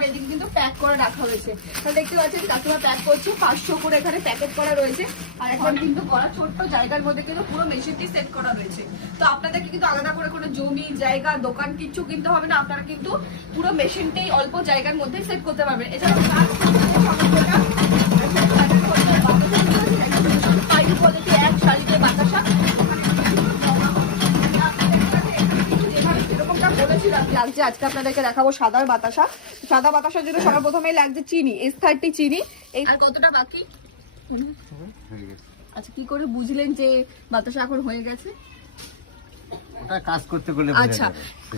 তারপর এদিকে কিন্তু প্যাক করে রাখা হয়েছে। তাহলে দেখতে পাচ্ছেন কাস্টমার প্যাক করছে, 500 করে এখানে প্যাকেট করা রয়েছে। আর এখন কিন্তু গড়া ছোট্ট জায়গার মধ্যে কিন্তু পুরো মেশিনটি সেট করা রয়েছে। তো আপনাদেরকে কিন্তু আলাদা করে কোনো জমি জায়গা দোকান কিচ্ছু কিনতে হবে না, আপনারা কিন্তু পুরো মেশিনটাই অল্প জায়গার মধ্যে সেট করতে পারবেন। এছাড়াও এক শাড়িতে বাতাসা লাগছে। আজকে আপনাদেরকে দেখাবো সাদার বাতাসা। সাদা বাতাসার জন্য সবার প্রথমেই লাগছে চিনি, S30 চিনি। আর কতটা বাকি? আচ্ছা, কি করে বুঝলেন যে বাতাসা এখন হয়ে গেছে? কাজ করতে গেলে আচ্ছা,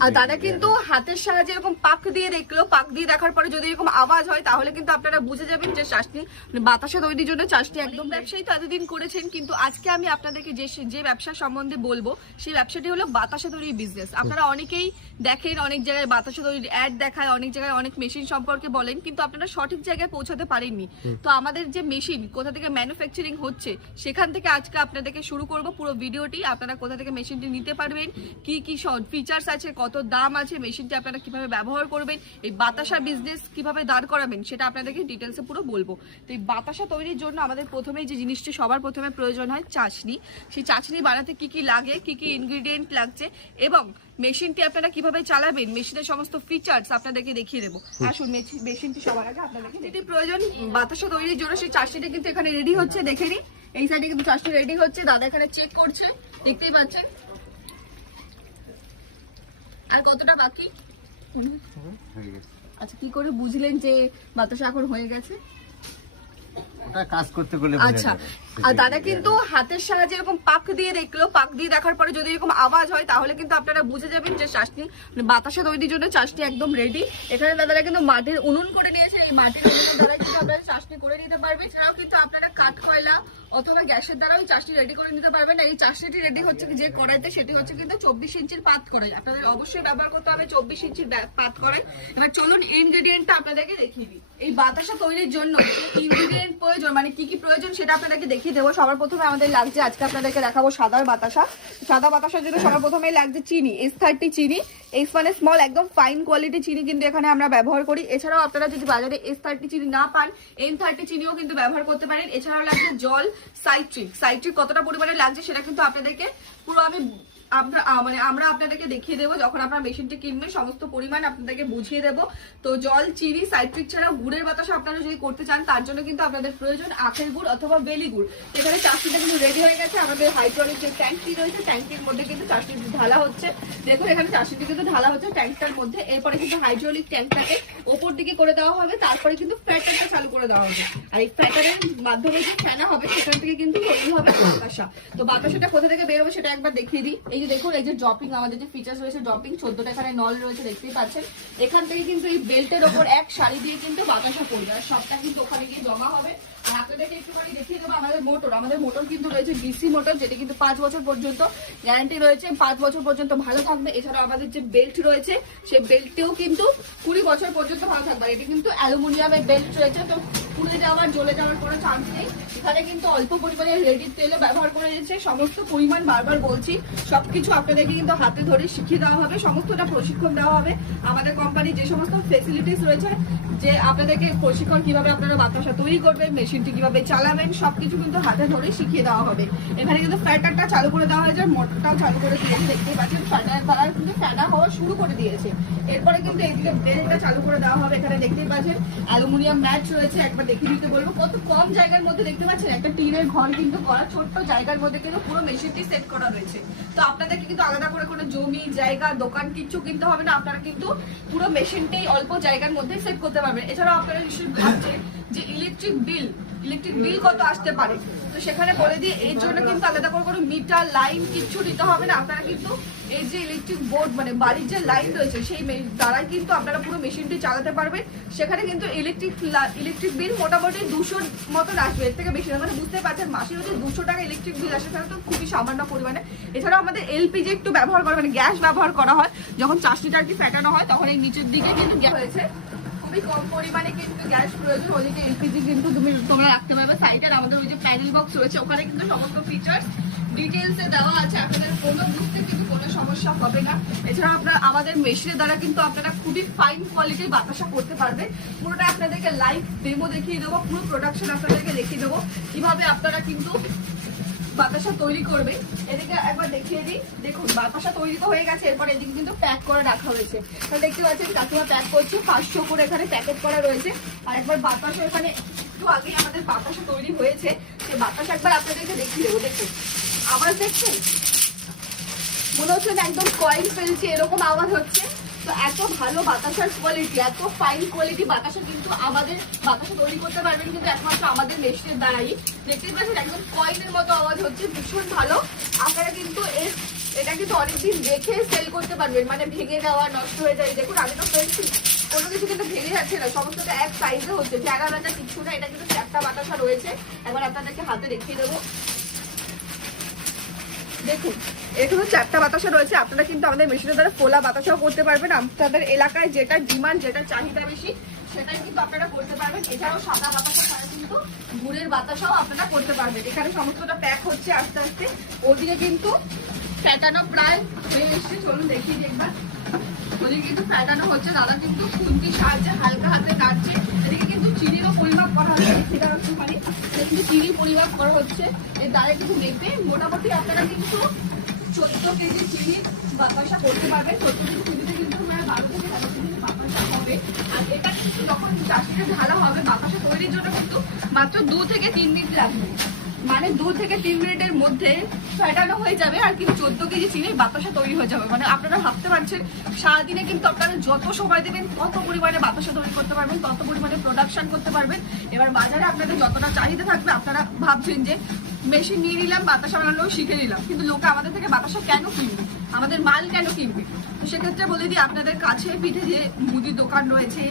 আর দাদা কিন্তু হাতের সাহায্যে এরকম পাক দিয়ে দেখলো, পাক দিয়ে দেখার পরে যদি এরকম আওয়াজ হয় তাহলে কিন্তু আপনারা বুঝে যাবেন যে চাশনি বাতাসা তৈরির জন্য চাশনি একদম। ব্যবসায়ী তো এতদিন করেছেন, কিন্তু আজকে আমি আপনাদেরকে যে ব্যবসা সম্বন্ধে বলবো সেই ব্যবসাটি হলো বাতাসা তৈরির বিজনেস। আপনারা অনেকেই দেখেন, অনেক জায়গায় বাতাসা তৈরির অ্যাড দেখায়, অনেক জায়গায় অনেক মেশিন সম্পর্কে বলেন, কিন্তু আপনারা সঠিক জায়গায় পৌঁছাতে পারেননি। তো আমাদের যে মেশিন কোথা থেকে ম্যানুফ্যাকচারিং হচ্ছে সেখান থেকে আজকে আপনাদেরকে শুরু করব পুরো ভিডিওটি। আপনারা কোথা থেকে মেশিনটি নিতে পারবেন, কি কি ফিচার্স আছে, কত দাম আছে, মেশিনটি আপনারা কিভাবে ব্যবহার করবেন, এই বাতাসা বিজনেস কিভাবে দাঁড় করাবেন সেটা আপনাদেরকে ডিটেলসে পুরো বলবো। তো এই বাতাসা তৈরির জন্য আমাদের প্রথমেই যে জিনিসটি সবার প্রথমে প্রয়োজন হয় চাশনি। সেই চাশনি বানাতে কি কি লাগে, কি কি ইনগ্রিডিয়েন্ট লাগছে এবং মেশিনটি আপনারা কিভাবে চালাবেন, মেশিনের সমস্ত ফিচার্স আপনাদেরকে দেখিয়ে দেবো। আসুন মেশিনটি সবার আগে আপনাদেরকে যেটি প্রয়োজন বাতাসা তৈরির জন্য সেই চাশনিটা কিন্তু এখানে রেডি হচ্ছে। দেখে নিন, এই সাইডে কিন্তু চাশনি রেডি হচ্ছে, দাদা এখানে চেক করছে, দেখতেই পাচ্ছেন। আর কতটা বাকি? আচ্ছা, কি করে বুঝলেন যে বাতাসা এখন হয়ে গেছে? কাজ করতে গেলে আচ্ছা, আর দাদা কিন্তু হাতের সাহায্যে এরকম পাক দিয়ে দেখলো, পাক দিয়ে দেখার পরে যদি এরকম আওয়াজ হয় তাহলে কিন্তু আপনারা বুঝে যাবেন যে চাশনি বাতাসা তৈরির জন্য চাশনি একদম রেডি। এখানে দাদারা কিন্তু মাটির উনুন করে নিয়েছে, এই মাটির উনুনের দ্বারা কিন্তু আপনারা চাশনি করে নিতে পারবেন। এছাড়াও কিন্তু আপনারা কাঠ কয়লা অথবা গ্যাসের দ্বারাও চাশনি রেডি করে নিতে পারবেন। এই চাশনিটি রেডি হচ্ছে যে কড়াইতে, সেটি হচ্ছে কিন্তু 24 ইঞ্চির পাত কড়াই। আপনাদের অবশ্যই ব্যবহার করতে হবে 24 ইঞ্চির পাত কড়াই। এবার চলুন ইনগ্রেডিয়েন্টটা আপনাদেরকে দেখিয়ে দিই। এই বাতাসা তৈরির জন্য ইনগ্রেডিয়েন্ট প্রয়োজন, মানে কি কি প্রয়োজন সেটা আপনাদেরকে দেখিয়ে দেবো। সবার প্রথমে আমাদের লাগছে, আজকে আপনাদেরকে দেখাবো সাদার বাতাসা। সাদা বাতাসার জন্য সবার প্রথমেই লাগছে চিনি, S30 চিনি। S মানে স্মল, একদম ফাইন কোয়ালিটি চিনি কিন্তু এখানে আমরা ব্যবহার করি। এছাড়াও আপনারা যদি বাজারে S30 চিনি না পান, M30 চিনিও কিন্তু ব্যবহার করতে পারেন। এছাড়াও লাগছে জল, সাইট্রিক কতটা পরিমাণে লাগছে সেটা কিন্তু আপনাদেরকে পুরো আমরা আপনাদেরকে দেখিয়ে দেবো। যখন আপনারা মেশিনটি কিনবেন সমস্ত পরিমাণ আপনাদেরকে বুঝিয়ে দেবো। তো জল, চিনি, সাইট্রিক ছাড়া গুড়ের বাতাসা আপনারা যদি করতে চান তার জন্য কিন্তু আপনাদের প্রয়োজন আখের গুড় অথবা বেলি গুড়। এখানে চাশনিটা কিন্তু রেডি হয়ে গেছে। আমাদের হাইড্রোলিক যে ট্যাঙ্কটি রয়েছে, ট্যাঙ্কির মধ্যে কিন্তু চাশনিটি ঢালা হচ্ছে। দেখুন এখানে চাশনিটি কিন্তু ঢালা হচ্ছে ট্যাঙ্কটার মধ্যে। এরপরে কিন্তু হাইড্রোলিক ট্যাঙ্কটাকে ওপর দিকে করে দেওয়া হবে, তারপরে কিন্তু ফ্যাটারটা চালু করে দেওয়া হবে। আর এই ফ্যাটারের মাধ্যমে যে ফেনা হবে সেখান থেকে কিন্তু তৈরি হবে বাতাসা। তো বাতাসাটা কোথা থেকে বের হবে সেটা একবার দেখিয়ে দিই। এই যে দেখুন, এই যে ড্রপিং, আমাদের যে ফিচার্স রয়েছে ড্রপিং, 14টা এখানে নল রয়েছে দেখতেই পাচ্ছেন। এখান থেকে কিন্তু এই বেল্টের ওপর এক শাড়ি দিয়ে কিন্তু বাতাসা পড়বে, আর সবটা কিন্তু ওখানে গিয়ে জমা হবে। আর আপনাদেরকে একটুখানি দেখিয়ে দেবো আমাদের মোটর কিন্তু রয়েছে ডিসি মোটর, যেটি কিন্তু 5 বছর পর্যন্ত গ্যারান্টি রয়েছে, 5 বছর পর্যন্ত ভালো থাকবে। এছাড়াও আমাদের যে বেল্ট রয়েছে সেই বেল্টটিও কিন্তু 20 বছর পর্যন্ত ভালো থাকবে। এটি কিন্তু অ্যালুমিনিয়ামের বেল্ট রয়েছে, তো পুড়ে যাওয়ার জ্বলে যাওয়ার কোনো চান্স নেই। এখানে কিন্তু অল্প পরিমাণে রেডি তেলও ব্যবহার করে দিয়েছে। সমস্ত পরিমাণ বারবার বলছি সবকিছু আপনাদেরকে কিন্তু হাতে ধরে শিখিয়ে দেওয়া হবে, সমস্তটা প্রশিক্ষণ দেওয়া হবে। আমাদের কোম্পানির যে সমস্ত ফেসিলিটিস রয়েছে, যে আপনাদেরকে প্রশিক্ষণ কিভাবে আপনারা বাতাসা তৈরি করবেন, মেশিনটি কিভাবে চালাবেন, সবকিছু কিন্তু হাতে ধরে শিখিয়ে দেওয়া হবে। এখানে কিন্তু ফ্যাটারটা চালু করে দেওয়া হয়েছে, মোটরটাও চালু করে দিয়েছে, দেখতেই পাচ্ছেন ফ্যাটার দ্বারা কিন্তু ফ্যাটা হওয়া শুরু করে দিয়েছে। এরপরে কিন্তু এইদিকে বেল্টটা চালু করে দেওয়া হবে। এখানে দেখতেই পাচ্ছেন অ্যালুমিনিয়াম ম্যাট রয়েছে, একবার দেখিয়ে দিতে বলবো। কত কম জায়গার মধ্যে দেখতে পাচ্ছেন একটা টিনের ঘর কিন্তু করা, ছোট্ট জায়গার মধ্যে কিন্তু পুরো মেশিনটি সেট করা রয়েছে। তো আপনাদেরকে কিন্তু আলাদা করে কোনো জমি জায়গা দোকান কিচ্ছু কিনতে হবে না, আপনারা কিন্তু পুরো মেশিনটাই অল্প জায়গার মধ্যে সেট করতে পারবেন। এছাড়াও আপনারা নিশ্চয়ই ভাবছেন যে ইলেকট্রিক বিল কত আসতে পারে, তো সেখানে বলে দিয়ে এর জন্য কিন্তু আলাদা করে কোনো মিটার লাইন কিচ্ছু দিতে হবে না। আপনারা কিন্তু এই যে ইলেকট্রিক বোর্ড মানে বাড়ির যে লাইন রয়েছে সেই দ্বারাই কিন্তু আপনারা পুরো মেশিনটি চালাতে পারবেন। সেখানে কিন্তু ইলেকট্রিক বিল মোটামুটি 200 মতন আসবে, এর থেকে বেশি না। মানে বুঝতে পারছেন মাসে যদি 200 টাকা ইলেকট্রিক বিল আসে তাহলে তো খুবই সামান্য পরিমাণে। এছাড়াও আমাদের এলপিজি একটু ব্যবহার করা, মানে গ্যাস ব্যবহার করা হয় যখন চাশনিটা আর কি ফেটানো হয়, তখন এই নিচের দিকে কিন্তু গ্যাস হয়েছে, খুবই কম পরিমাণে কিন্তু গ্যাস প্রয়োজন। ওদিকে এলপিজি কিন্তু তোমরা রাখতে পারবে। সাইডে আমাদের ওই যে প্যানেল বক্স রয়েছে, ওখানে কিন্তু সমস্ত ফিচার্স ডিটেলসে দেওয়া আছে। আপনাদের কোনো বুঝতে কিন্তু কোনো সমস্যা সমস্যা হবে না। এছাড়া আপনারা আমাদের মেশিনের দ্বারা কিন্তু আপনারা খুবই ফাইন কোয়ালিটির বাতাসা করতে পারবেন। পুরোটা আপনাদেরকে লাইভ ডেমো দেখিয়ে দেবো, পুরো প্রোডাকশন আপনাদেরকে দেখিয়ে দেবো কিভাবে আপনারা কিন্তু বাতাসা তৈরি করবে। এদিকে একবার দেখিয়ে দিই, দেখুন বাতাসা তৈরি তো হয়ে গেছে, এরপর এদিকে কিন্তু প্যাক করে রাখা হয়েছে। তো দেখতে পাচ্ছেন কাকিমা প্যাক করছে, 500 করে এখানে প্যাকেট করা রয়েছে। আর একবার বাতাসা এখানে একটু আগে আমাদের বাতাসা তৈরি হয়েছে, সে বাতাসা একবার আপনাদেরকে দেখিয়ে দেবো। দেখুন আওয়াজ দেখছেন, মনে হচ্ছে না একদম কয়েল ফেলছে এরকম আওয়াজ হচ্ছে। তো এত ভালো বাতাসার কোয়ালিটি, এত ফাইন কোয়ালিটি বাতাসা কিন্তু আমাদের বাতাসা তৈরি করতে পারবেন কিন্তু একমাত্র আমাদের মেশিনের দ্বারাই। দেখতেই পাচ্ছেন একদম কয়েলের মতো আওয়াজ হচ্ছে, ভীষণ ভালো। আপনারা কিন্তু এটা কিন্তু অনেকদিন রেখে সেল করতে পারবেন, মানে ভেঙে যাওয়া, নষ্ট হয়ে যায়। দেখুন আমি তো ফেলছি, কোনো কিছু কিন্তু ভেঙে যাচ্ছে না, সমস্তটা এক সাইজে হচ্ছে, জায়গা ব্যথা কিছু না। এটা কিন্তু একটা বাতাসা রয়েছে, একবার আপনাদেরকে হাতে দেখিয়ে দেবো। দেখুন এখানে 4টা বাতাসা রয়েছে। আপনারা কিন্তু আমাদের মেশিনের দ্বারা ফোলা বাতাসাও করতে পারবেন। আপনাদের এলাকায় যেটা ডিমান্ড, যেটা চাহিদা বেশি, সেটাই কিন্তু আপনারা করতে পারবেন। এছাড়াও সাদা বাতাসা ছাড়া কিন্তু গুড়ের বাতাসাও আপনারা করতে পারবেন। এখানে সমস্তটা প্যাক হচ্ছে আস্তে আস্তে। ওদিকে কিন্তু ফ্যাটানো প্রায় হয়ে এসছে, চলুন দেখিয়ে দিই একবার। ওদিকে কিন্তু ফ্যাটানো হচ্ছে, দাদা কিন্তু খুন্তির সাহায্যে হালকা হাতে কাটছে। এদিকে কিন্তু চিনিরও পরিমাপ করা হচ্ছে, সেটা একটুখানি কিন্তু চিনি পরিমাপ করা হচ্ছে। এর দ্বারা কিন্তু মেপে মোটামুটি আপনারা কিন্তু 14 কেজি চিনির বাতাসা করতে পারবেন। 14 কেজি চিনিতে কিন্তু 12 থেকে 13 কেজি বাতাসা হবে। আর এটা কিন্তু যখন চাষিতে ঢালা হবে, বাতাসা তৈরির জন্য কিন্তু মাত্র 2 থেকে 3 মিনিট লাগবে, মানে 2 থেকে 3 মিনিটের মধ্যে ফ্যাটানো হয়ে যাবে। আর কিন্তু 14 কেজি চিনির বাতাসা তৈরি হয়ে যাবে। মানে আপনারা ভাবতে পারছেন সারাদিনে কিন্তু আপনারা যত সময় দেবেন তত পরিমাণে বাতাসা তৈরি করতে পারবেন, তত পরিমাণে প্রোডাকশন করতে পারবেন। এবার বাজারে আপনাদের যতটা চাহিদা থাকবে, আপনারা ভাবছেন যে মেশিন নিয়ে নিলাম, বাতাসা বানানো শিখে নিলাম, কিন্তু লোকে আমাদের থেকে বাতাসা কেন কিনবে, আমাদের মাল কেন কিনবে? তো সেক্ষেত্রে বলে দিই, আপনাদের কাছে পিঠে যে মুদির দোকান রয়েছে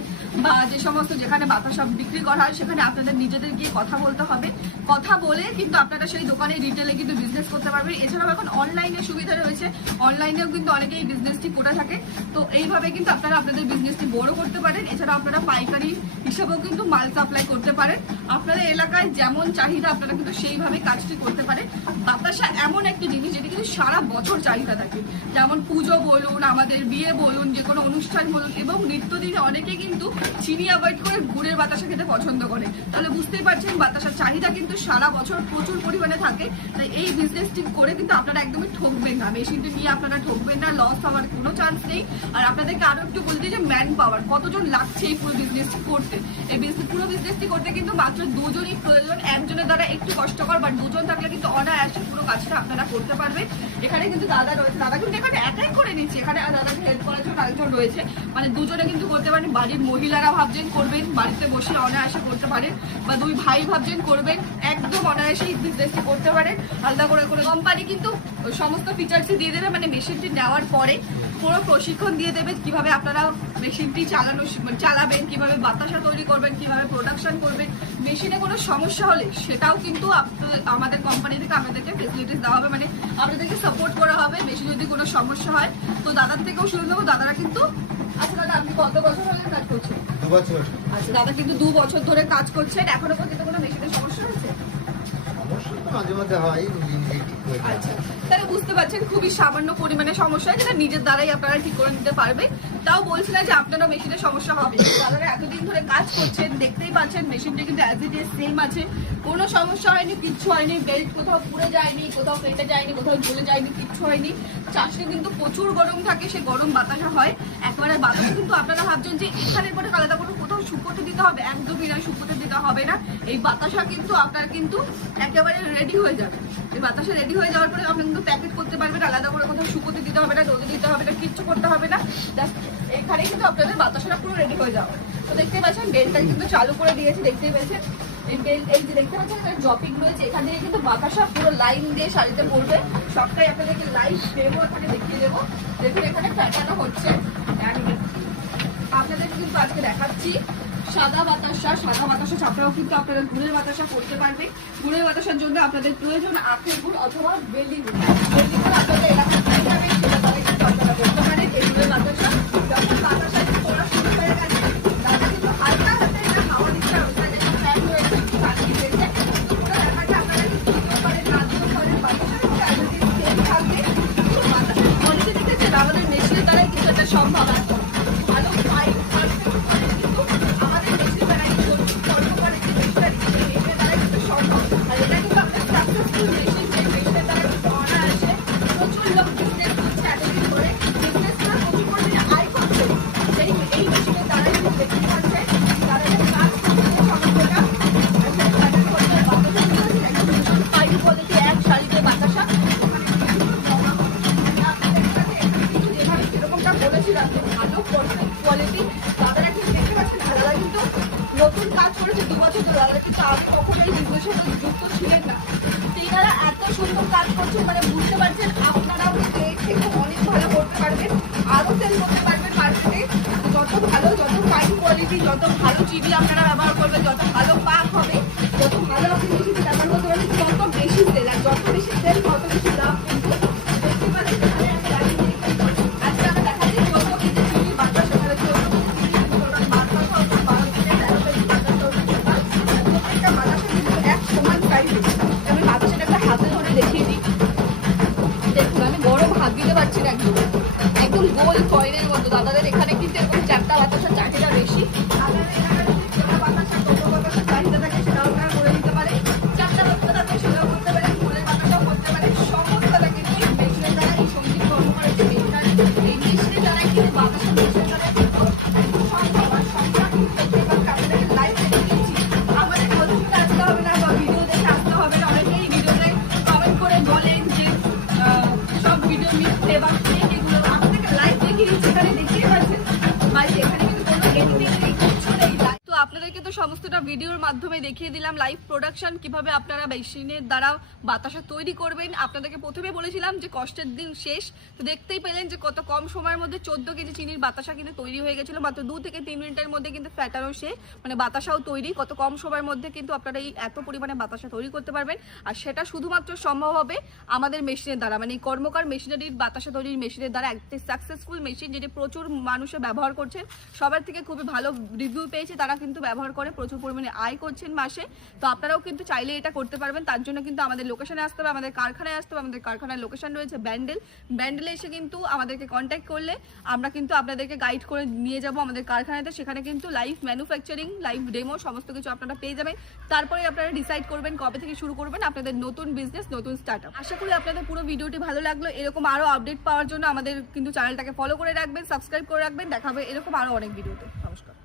বা যে সমস্ত যেখানে বাতাসা বিক্রি করা হয়, সেখানে আপনাদের নিজেদের গিয়ে কথা বলতে হবে। কথা বলে কিন্তু আপনারা সেই দোকানে রিটেলে কিন্তু বিজনেস করতে পারবেন। এছাড়াও এখন অনলাইনে সুবিধা রয়েছে, অনলাইনেও কিন্তু অনেকেই বিজনেসটি করে থাকে। তো এইভাবে কিন্তু আপনারা আপনাদের বিজনেসটি বড় করতে পারেন। এছাড়া আপনারা পাইকারি হিসাবেও কিন্তু মাল সাপ্লাই করতে পারেন। আপনাদের এলাকায় যেমন চাহিদা আপনারা কিন্তু সেইভাবে কাজটি করতে পারেন। বাতাসা এমন একটি জিনিস যেটি কিন্তু সারা বছর চাহিদা থাকে, যেমন পুজো বলুন, আমাদের বিয়ে বলুন, যে কোনো অনুষ্ঠান বলুন, এবং নিত্যদিনে অনেকে কিন্তু চিনি অ্যাভয়েড করে গুড়ের বাতাসা খেতে পছন্দ করে। তাহলে বুঝতেই পারছেন বাতাসার চাহিদা কিন্তু সারা বছর প্রচুর পরিমাণে থাকে। তাই এই বিজনেসটি করে কিন্তু আপনারা একদমই ঠকবেন না, মেশিনটি নিয়ে আপনারা ঠকবেন না, লস হওয়ার কোনো চান্স নেই। আর আপনাদেরকে আরো একটু বলে দিই যে ম্যান পাওয়ার কতজন লাগছে এই পুরো বিজনেসটি করতে। এই পুরো বিজনেসটি করতে কিন্তু মাত্র 2 জনই প্রয়োজন। একজনের দ্বারা একটু কষ্টকর, বাট 2 জন থাকলে কিন্তু অনায়াসে পুরো কাজটা আপনারা করতে পারবেন। এখানে কিন্তু দাদা রয়েছে, দাদা কিন্তু এখানে একাই করে নিচ্ছে, এখানে দাদাকে হেল্প করার জন্য আরেকজন রয়েছে, মানে 2 জনে কিন্তু করতে পারেন। বাড়ির মহিলারা ভাবছেন করবেন, বাড়িতে বসে অনায়াসে করতে পারেন, বা 2 ভাই ভাবছেন করবেন, একদম অনায়াসে এই বিজনেসটি করতে পারেন। আলাদা করে করে কোম্পানি কিন্তু সমস্ত ফিচার্সই দিয়ে দেবে, মানে মেশিনটি নেওয়ার পরে পুরো প্রশিক্ষণ দিয়ে দেবে কিভাবে আপনারা মেশিনটি চালাবেন, কিভাবে বাতাসা তৈরি করবেন, কিভাবে প্রোডাকশন করবেন। মেশিনে কোনো সমস্যা হলে সেটাও কিন্তু আমাদের কোম্পানি থেকে আপনাদেরকে ফেসিলিটিস দেওয়া হবে, মানে আপনাদেরকে সাপোর্ট করা হবে। মেশিন যদি কোনো সমস্যা হয় তো দাদার থেকেও শুনে নেবো। দাদারা কিন্তু, আচ্ছা দাদা আপনি কত বছর হলে কাজ করছেন? 2 বছর। আচ্ছা দাদা কিন্তু 2 বছর ধরে কাজ করছেন, এখনো পর্যন্ত কোনো মেশিনের সমস্যা হয়েছে? সমস্যা তো মাঝে মধ্যে হয়, ঠিক হয়ে যায়। আচ্ছা, তাহলে বুঝতে পারছেন খুবই সামান্য পরিমাণে সমস্যা হয়, যেটা নিজের দ্বারাই আপনারা ঠিক করে নিতে পারবেন। তাও বলছি না যে আপনারও মেশিনের সমস্যা হবে। দাদারা এতদিন ধরে কাজ করছেন, দেখতেই পাচ্ছেন মেশিনটা কিন্তু অ্যাজ ইট ইজ সেম আছে, কোনো সমস্যা হয়নি, কিচ্ছু হয়নি, বেল্ট কোথাও পুড়ে যায়নি, কোথাও ফেটে যায়নি, কোথাও ঝুলে যায়নি, কিচ্ছু হয়নি। চাষে কিন্তু প্রচুর গরম থাকে, সে গরম বাতাসা হয় একবারে। বাতাসা কিন্তু আপনারা ভাবছেন যে এখানের পরে আলাদা করে কোথাও শুকোতে দিতে হবে, একদমই না, শুকোতে দিতে হবে না। এই বাতাসা কিন্তু আপনার কিন্তু একেবারে রেডি হয়ে যাবে। এই বাতাসা রেডি হয়ে যাওয়ার পরে আপনি কিন্তু প্যাকেট করতে পারবেন, আলাদা করে কোথাও শুকোতে দিতে হবে না, রোদে দিতে হবে না, কিচ্ছু করতে হবে না। জাস্ট এখানে কিন্তু আপনাদের বাতাসাটা পুরো রেডি হয়ে যাবে। তো দেখতেই পাচ্ছেন বেলটা কিন্তু চালু করে দিয়েছি, দেখতেই পাচ্ছেন এই বেল, এই যে দেখতে পাচ্ছেন এখানে জপিং রয়েছে, এখান থেকে কিন্তু বাতাসা পুরো লাইন দিয়ে শাড়িতে পড়বে। সবটাই আপনাদেরকে লাইভ ডেমো এখানে দেখিয়ে দেবো। দেখুন এখানে ফ্যাটানো হচ্ছে, আপনাদের কিন্তু আজকে দেখাচ্ছি সাদা বাতাসা। সাদা বাতাসা ছাড়াও কিন্তু আপনারা গুড়ের বাতাসা করতে পারবে। গুড়ের বাতাসার জন্য আপনাদের প্রয়োজন আখের গুড় অথবা বেলি গুড়। বেলি গুড় আপনাদের এলাকায় পেয়ে যাবেন, সেটা দ্বারা কিন্তু আপনারা করতে পারেন এই গুড়ের বাতাসা। যখন বাতাসা করা শুরু হয়ে গেছে, তারা কিন্তু হালকা হাতে এটা খাওয়া দিচ্ছে, ওখানে ফ্যান রয়েছে, একটু পাখি রয়েছে, তো পুরো দেখা যায় আপনারা কিন্তু দিতে পারেন, রাজ্য করেন বাতাসা থাকবে। বাতাসা অনেকে দেখেছেন সম্ভব এখন ভালো ফাইন কিন্তু আমাদের মেশিন দ্বারা কর্মকারী যে মেশিনারি এটার দ্বারা কিন্তু সম্ভব। আর এটা কিন্তু আমাদের সাকসেসফুল মেশিন, যে মেশিনের দ্বারা কিন্তু অনায়াসে প্রচুর লোক বিজনেস করছে, এতদিন ধরে বিজনেস করে প্রচুর পরিমাণে আয় করছে। এই মেশিনের দ্বারা কিন্তু দেখতে পাচ্ছে তারা যে কাজ করছে সমস্তটা হাই কোয়ালিটি এক শাড়িতে বাতাসা যেরকমটা বলেছিলাম যে ভালো কোয়ালিটি দাদারা কিন্তু দেখতে পাচ্ছেন। দাদারা কিন্তু নতুন কাজ করেছে 2 বছর ধরে, দাদারা কিন্তু আগে কখনো এই বিজনেসের সাথে যুক্ত ছিলেন না। তিনারা এত সুন্দর কাজ করছেন, মানে বুঝতে পারছেন আপনারাও কিন্তু এর থেকে অনেক ভালো করতে পারবেন, আরও সেল করতে পারবেন মার্কেটে। যত ভালো, যত ফাইন কোয়ালিটি, যত ভালো চিনি আপনারা ব্যবহার করবেন, যত ভালো পাক হবে, যত ভালো আপনি মিষ্টি ব্যবহার করতে পারবেন, তত বেশি সেল। আর যত বেশি সেল তত বেশি লাভ কিন্তু দেখতে পাচ্ছেন। আজকে আমরা দেখাচ্ছি 14 কেজি চিনি বাতাসা, প্রত্যেকটা বাতাসা কিন্তু এক সমান সাইজ। আমি বাতাসাটা একটা হাতে ধরে দেখিয়ে দিই, দেখুন আমি গরম হাত দিতে পারছি না, একদম একদম গোল কয়েনের মতো। দাদাদের এখানে কিন্তু এরকম 4টা বাতাসা, 4টা বেশি। দাদাদের এখানে ছোটো বাতাসা, ছোটো বাতাসা চাহিদা থাকে সেটাও আপনারা করে নিতে পারে। 4টা বাতাসা থাকে সেটাও করতে পারে, ফুলের বাতাসাও করতে পারে। সমস্তটা কিন্তু এই মেশিনের দ্বারা, এই সঙ্গীত কর্মকারের যে মেশিনারি, এই মেশিনের দ্বারাই কিন্তু বাতাসা মেশিনের দ্বারা কিন্তু সম্ভব। আর সম্ভব কিন্তু দেখতে পাচ্ছি আপনাদেরকে লাইভ দেখে দিচ্ছি, আমাদের কোথাও আসতে হবে না বা ভিডিও দেখে আসতে হবে না। অনেকেই ভিডিওতে কমেন্ট করে বলেন যে সব ভিডিও মিথ্যে বা ফেক, এগুলো আপনাদেরকে লাইভ দেখিয়ে দিচ্ছি। এখানে দেখিয়ে পাচ্ছেন বাড়িতে, এখানে কিন্তু কোনো এডিটিং নেই, কিছু নেই। তো আপনাদেরকে তো সমস্তটা ভিডিওর মাধ্যমে দেখিয়ে দিলাম লাইভ প্রোডাকশন, কিভাবে আপনারা মেশিনের দ্বারা বাতাসা তৈরি করবেন। আপনাদেরকে প্রথমে বলেছিলাম যে কষ্টের দিন শেষ, তো দেখতেই পেলেন যে কত কম সময়ের মধ্যে 14 কেজি চিনির বাতাসা কিন্তু তৈরি হয়ে গেছিল। মাত্র 2 থেকে 3 মিনিটের মধ্যে কিন্তু ফ্যাটানো শেষ, মানে বাতাসাও তৈরি। কত কম সময়ের মধ্যে কিন্তু আপনারা এই এত পরিমাণে বাতাসা তৈরি করতে পারবেন। আর সেটা শুধুমাত্র সম্ভব হবে আমাদের মেশিনের দ্বারা, মানে এই কর্মকার মেশিনারির বাতাসা তৈরির মেশিনের দ্বারা। একটি সাকসেসফুল মেশিন, যেটি প্রচুর মানুষে ব্যবহার করছেন, সবার থেকে খুবই ভালো রিভিউ পেয়েছে, তারা কিন্তু ব্যবহার করে প্রচুর পরিমাণে আয় করছেন মাসে। তো আপনারাও কিন্তু চাইলে এটা করতে পারবেন। তার জন্য কিন্তু আমাদের লোকেশনে আসতে হবে, আমাদের কারখানায় আসতে হবে। আমাদের কারখানার লোকেশন রয়েছে ব্যান্ডেলে এসে কিন্তু আমাদেরকে কন্ট্যাক্ট করলে আমরা কিন্তু আপনাদেরকে গাইড করে নিয়ে যাব আমাদের কারখানাতে। সেখানে কিন্তু লাইভ ম্যানুফ্যাকচারিং, লাইভ ডেমো সমস্ত কিছু আপনারা পেয়ে যাবেন। তারপরে আপনারা ডিসাইড করবেন কবে থেকে শুরু করবেন আপনাদের নতুন বিজনেস, নতুন স্টার্ট আপ। আশা করি আপনাদের পুরো ভিডিওটি ভালো লাগলো। এরকম আরও আপডেট পাওয়ার জন্য আমাদের কিন্তু চ্যানেলটাকে ফলো করে রাখবেন, সাবস্ক্রাইব করে রাখবেন। দেখা হবে এরকম আরও অনেক ভিডিওতে। নমস্কার।